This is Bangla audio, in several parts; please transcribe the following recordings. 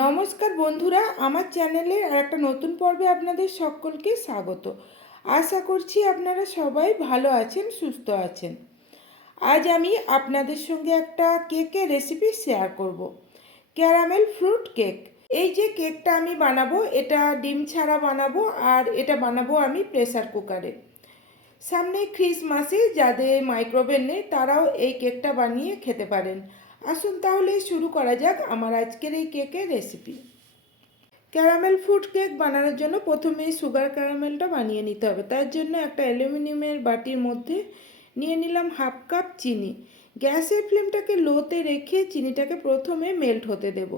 নমস্কার বন্ধুরা, আমার চ্যানেলে আর একটা নতুন পর্বে আপনাদের সকলকে স্বাগত। আশা করছি আপনারা সবাই ভালো আছেন, সুস্থ আছেন। আজ আমি আপনাদের সঙ্গে একটা কেকের রেসিপি শেয়ার করব। ক্যারামেল ফ্রুট কেক এই যে কেকটা আমি বানাবো, এটা ডিম ছাড়া বানাবো আর এটা বানাবো আমি প্রেসার কুকারে সামনে ক্রিসমাসে যাদের মাইক্রোওভেন নেই, তারাও এই কেকটা বানিয়ে খেতে পারেন। আসুন তাহলে শুরু করা যাক আমার আজকের এই কেকের রেসিপি ক্যারামেল ফ্রুট কেক বানানোর জন্য প্রথমেই সুগার ক্যারামেলটা বানিয়ে নিতে হবে। তার জন্য একটা অ্যালুমিনিয়ামের বাটির মধ্যে নিয়ে নিলাম হাফ কাপ চিনি। গ্যাসের ফ্লেমটাকে লোতে রেখে চিনিটাকে প্রথমে মেল্ট হতে দেব।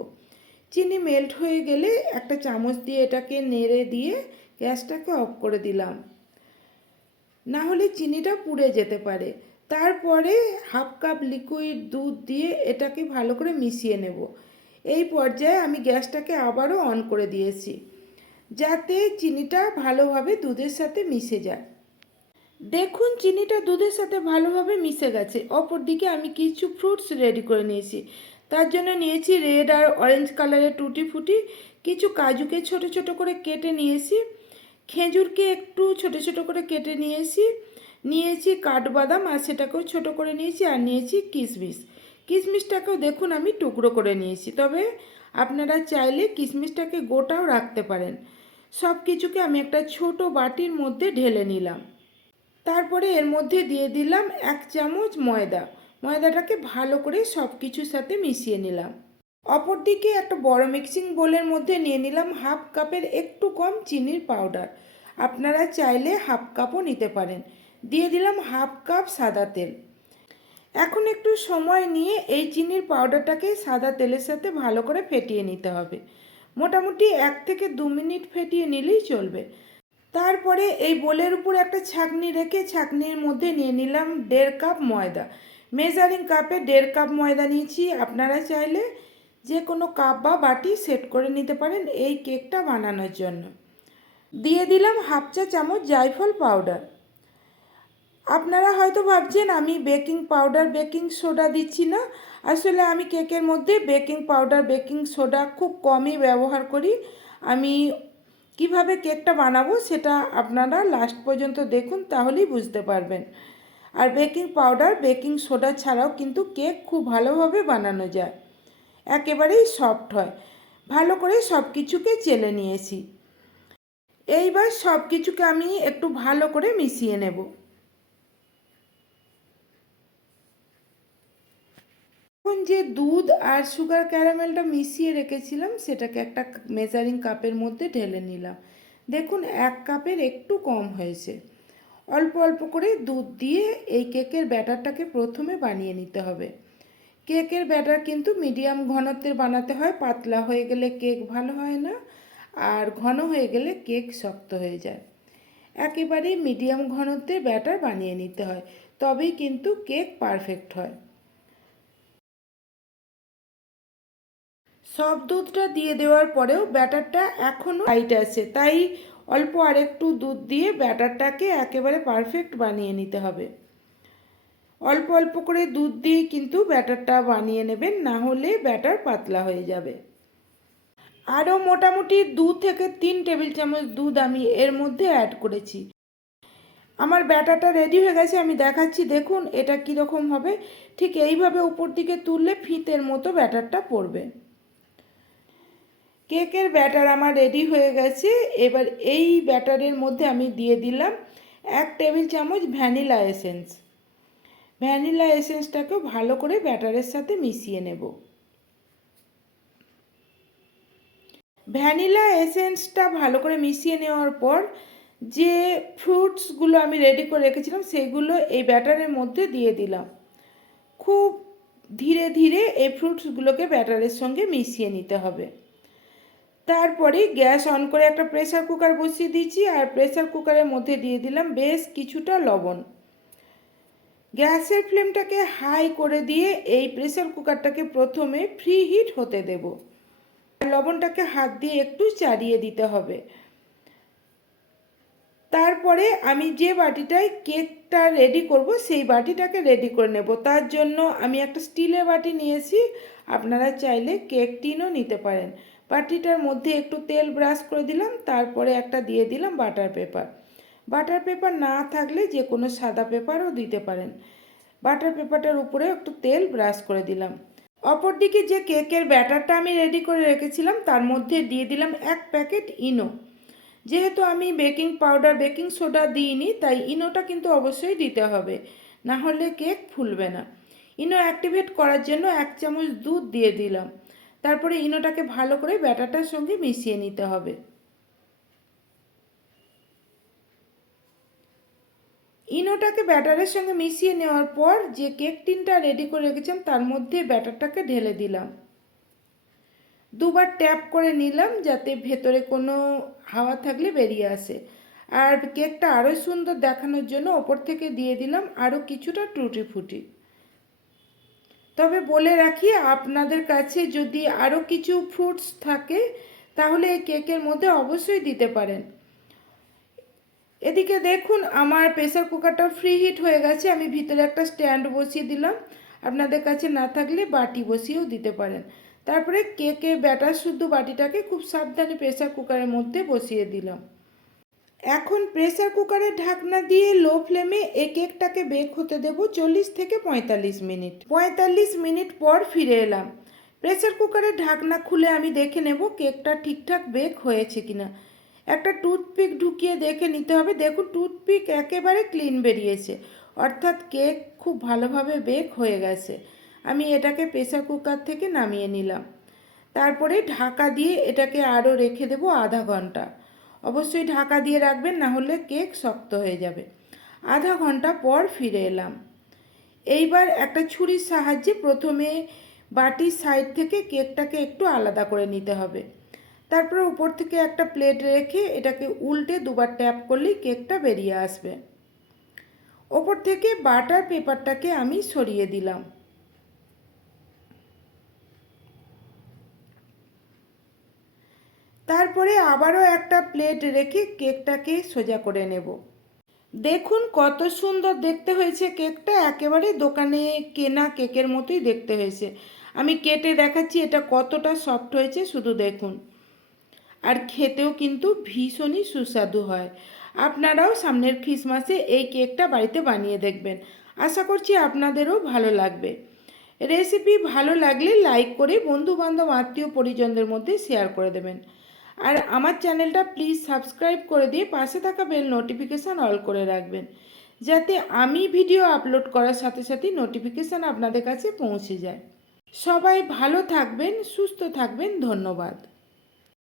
চিনি মেল্ট হয়ে গেলে একটা চামচ দিয়ে এটাকে নেড়ে দিয়ে গ্যাসটাকে অফ করে দিলাম। না হলে চিনিটা পুড়ে যেতে পারে। তারপরে হাফ কাপ লিকুইড দুধ দিয়ে এটাকে ভালো করে মিশিয়ে নেব। এই পর্যায়ে আমি গ্যাসটাকে আবারও অন করে দিয়েছি, যাতে চিনিটা ভালোভাবে দুধের সাথে মিশে যায়। দেখুন, চিনিটা দুধের সাথে ভালোভাবে মিশে গেছে। অপরদিকে আমি কিছু ফ্রুটস রেডি করে নিয়েছি। তার জন্য নিয়েছি রেড আর অরেঞ্জ কালারের টুটি ফুটি, কিছু কাজুকে ছোট ছোট করে কেটে নিয়েছি, খেজুরকে একটু ছোট ছোট করে কেটে নিয়েছি নিয়েছি কাঠবাদাম আর সেটাকেও ছোট করে নিয়েছি আর নিয়েছি কিশমিশ। কিশমিশটাকেও দেখুন আমি টুকরো করে নিয়েছি, তবে আপনারা চাইলে কিশমিশটাকে গোটাও রাখতে পারেন। সব কিছুকে আমি একটা ছোট বাটির মধ্যে ঢেলে নিলাম। তারপরে এর মধ্যে দিয়ে দিলাম এক চামচ ময়দা। ময়দাটাকে ভালো করে সব কিছুর সাথে মিশিয়ে নিলাম। অপরদিকে একটা বড় মিক্সিং বোলের মধ্যে নিয়ে নিলাম হাফ কাপের একটু কম চিনির পাউডার। আপনারা চাইলে হাফ কাপও নিতে পারেন। দিয়ে দিলাম হাফ কাপ সাদা তেল। এখন একটু সময় নিয়ে এই চিনির পাউডারটাকে সাদা তেলের সাথে ভালো করে ফেটিয়ে নিতে হবে। মোটামুটি এক থেকে দু মিনিট ফেটিয়ে নিলেই চলবে। তারপরে এই বোলের উপর একটা ছাঁকনি রেখে ছাঁকনির মধ্যে নিয়ে নিলাম দেড় কাপ ময়দা। মেজারিং কাপে দেড় কাপ ময়দা নিয়েছি। আপনারা চাইলে যে কোনো কাপ বা বাটি সেট করে নিতে পারেন এই কেকটা বানানোর জন্য। দিয়ে দিলাম হাফ চা চামচ জায়ফল পাউডার আপনারা হয়তো ভাবছেন, আমি বেকিং পাউডার, বেকিং সোডা দিচ্ছি না। আসলে আমি কেকের মধ্যে বেকিং পাউডার, বেকিং সোডা খুব কমই ব্যবহার করি। আমি কীভাবে কেকটা বানাবো সেটা আপনারা লাস্ট পর্যন্ত দেখুন, তাহলেই বুঝতে পারবেন। আর বেকিং পাউডার, বেকিং সোডা ছাড়াও কিন্তু কেক খুব ভালোভাবে বানানো যায়। একেবারেই সফট হয়। ভালো করে সব কিছুকে চেলে নিয়েছি। এইবার সব কিছুকে আমি একটু ভালো করে মিশিয়ে নেব। এখন যে দুধ আর সুগার ক্যারামেলটা মিশিয়ে রেখেছিলাম, সেটাকে একটা মেজারিং কাপের মধ্যে ঢেলে নিলাম। দেখুন, এক কাপের একটু কম হয়েছে। অল্প অল্প করে দুধ দিয়ে এই কেকের ব্যাটারটাকে প্রথমে বানিয়ে নিতে হবে। কেকের ব্যাটার কিন্তু মিডিয়াম ঘনত্বের বানাতে হয়, পাতলা হয়ে গেলে কেক ভালো হয় না, আর ঘন হয়ে গেলে কেক শক্ত হয়ে যায়। একেবারেই মিডিয়াম ঘনত্বের ব্যাটার বানিয়ে নিতে হয়, তবেই কিন্তু কেক পারফেক্ট হয়। সব দুধটা দিয়ে দেওয়ার পরেও ব্যাটারটা এখনও টাইট আছে। তাই অল্প আরেকটু দুধ দিয়ে ব্যাটারটাকে একেবারে পারফেক্ট বানিয়ে নিতে হবে। অল্প অল্প করে দুধ দিয়ে কিন্তু ব্যাটারটা বানিয়ে নেবেন, না হলে ব্যাটার পাতলা হয়ে যাবে। আরও মোটামুটি দু থেকে তিন টেবিল চামচ দুধ আমি এর মধ্যে অ্যাড করেছি। আমার ব্যাটারটা রেডি হয়ে গেছে, আমি দেখাচ্ছি, দেখুন এটা কীরকম হবে। ঠিক এইভাবে উপর দিকে তুললে ফিতের মতো ব্যাটারটা পড়বে। কেকের ব্যাটার আমার রেডি হয়ে গেছে। এবার এই ব্যাটারের মধ্যে আমি দিয়ে দিলাম এক টেবিল চামচ ভ্যানিলা এসেন্স। ভ্যানিলা এসেন্সটাকেও ভালো করে ব্যাটারের সাথে মিশিয়ে নেব। ভ্যানিলা এসেন্সটা ভালো করে মিশিয়ে নেওয়ার পর যে ফ্রুটসগুলো আমি রেডি করে রেখেছিলাম সেগুলো এই ব্যাটারের মধ্যে দিয়ে দিলাম। খুব ধীরে ধীরে এই ফ্রুটসগুলোকে ব্যাটারের সঙ্গে মিশিয়ে নিতে হবে। তারপরে গ্যাস অন করে একটা প্রেসার কুকার বসিয়ে দিয়েছি আর প্রেসার কুকারের মধ্যে দিয়ে দিলাম বেশ কিছুটা লবণ। গ্যাসের ফ্লেমটাকে হাই করে দিয়ে এই প্রেসার কুকারটাকে প্রথমে ফ্রি হিট হতে দেব। লবণটাকে হাত দিয়ে একটু চাড়িয়ে দিতে হবে। তারপরে আমি যে বাটিটায় কেকটা রেডি করব সেই বাটিটাকে রেডি করে নেব। তার জন্য আমি একটা স্টিলের বাটি নিয়েছি। আপনারা চাইলে কেক টিনও নিতে পারেন। বাটিটার মধ্যে একটু তেল ব্রাশ করে দিলাম, তারপরে একটা দিয়ে দিলাম বাটার পেপার। বাটার পেপার না থাকলে যে কোনো সাদা পেপারও দিতে পারেন। বাটার পেপারটার উপরে একটু তেল ব্রাশ করে দিলাম। অপরদিকে যে কেকের ব্যাটারটা আমি রেডি করে রেখেছিলাম, তার মধ্যে দিয়ে দিলাম এক প্যাকেট ইনো। যেহেতু আমি বেকিং পাউডার, বেকিং সোডা দিইনি, তাই ইনোটা কিন্তু অবশ্যই দিতে হবে, না হলে কেক ফুলবে না। ইনো অ্যাক্টিভেট করার জন্য এক চামচ দুধ দিয়ে দিলাম। তারপরে ইনোটাকে ভালো করে ব্যাটারটার সঙ্গে মিশিয়ে নিতে হবে। ইনোটাকে ব্যাটারের সঙ্গে মিশিয়ে নেওয়ার পর যে কেক টিনটা রেডি করে রেখেছিলাম, তার মধ্যে ব্যাটারটাকে ঢেলে দিলাম। দুবার ট্যাপ করে নিলাম যাতে ভেতরে কোনো হাওয়া থাকলে বেরিয়ে আসে। আর কেকটা আরও সুন্দর দেখানোর জন্য ওপর থেকে দিয়ে দিলাম আরও কিছুটা টুটি ফুটি তবে বলে রাখি, আপনাদের কাছে যদি আরও কিছু ফ্রুটস থাকে, তাহলে এই কেকের মধ্যে অবশ্যই দিতে পারেন। এদিকে দেখুন, আমার প্রেসার কুকারটা ফ্রি হিট হয়ে গেছে। আমি ভিতরে একটা স্ট্যান্ড বসিয়ে দিলাম। আপনাদের কাছে না থাকলে বাটি বসিয়েও দিতে পারেন। তারপরে কেকের ব্যাটার শুদ্ধ বাটিটাকে খুব সাবধানে প্রেসার কুকারের মধ্যে বসিয়ে দিলাম। এখন প্রেসার কুকারের ঢাকনা দিয়ে লো ফ্লেমে এই কেকটাকে বেক হতে দেব চল্লিশ থেকে পঁয়তাল্লিশ মিনিট। পঁয়তাল্লিশ মিনিট পর ফিরে এলাম। প্রেসার কুকারের ঢাকনা খুলে আমি দেখে নেব কেকটা ঠিকঠাক বেক হয়েছে কিনা। একটা টুথপিক ঢুকিয়ে দেখে নিতে হবে। দেখুন, টুথপিক একেবারে ক্লিন বেরিয়েছে। অর্থাৎ কেক খুব ভালোভাবে বেক হয়ে গেছে। আমি এটাকে প্রেসার কুকার থেকে নামিয়ে নিলাম। তারপরে ঢাকা দিয়ে এটাকে আরও রেখে দেবো আধা ঘণ্টা। অবশ্যই ঢাকা দিয়ে রাখবেন, না হলে কেক শক্ত হয়ে যাবে। আধা ঘণ্টা পর ফিরে এলাম। এইবার একটা ছুরির সাহায্যে প্রথমে বাটির সাইড থেকে কেকটাকে একটু আলাদা করে নিতে হবে। তারপরে উপর থেকে একটা প্লেট রেখে এটাকে উল্টে দুবার ট্যাপ করলেই কেকটা বেরিয়ে আসবে। ওপর থেকে বাটার পেপারটাকে আমি সরিয়ে দিলাম। তারপরে আবারও একটা প্লেট রেখে কেকটাকে সোজা করে নেব। দেখুন কত সুন্দর দেখতে হয়েছে কেকটা, একেবারে দোকানে কেনা কেকের মতোই দেখতে হয়েছে। আমি কেটে দেখাচ্ছি এটা কতটা সফট হয়েছে, শুধু দেখুন। আর খেতেও কিন্তু ভীষণই সুস্বাদু হয়। আপনারাও সামনের খ্রিসমাসে এই কেকটা বাড়িতে বানিয়ে দেখবেন। আশা করছি আপনাদেরও ভালো লাগবে। রেসিপি ভালো লাগলে লাইক করে বন্ধু বান্ধব আত্মীয় পরিজনদের মধ্যে শেয়ার করে দেবেন। আর আমার চ্যানেলটা প্লিজ সাবস্ক্রাইব করে দিয়ে পাশে থাকা বেল নোটিফিকেশান অল করে রাখবেন, যাতে আমি ভিডিও আপলোড করার সাথে সাথে নোটিফিকেশান আপনাদের কাছে পৌঁছে যায়। সবাই ভালো থাকবেন, সুস্থ থাকবেন, ধন্যবাদ।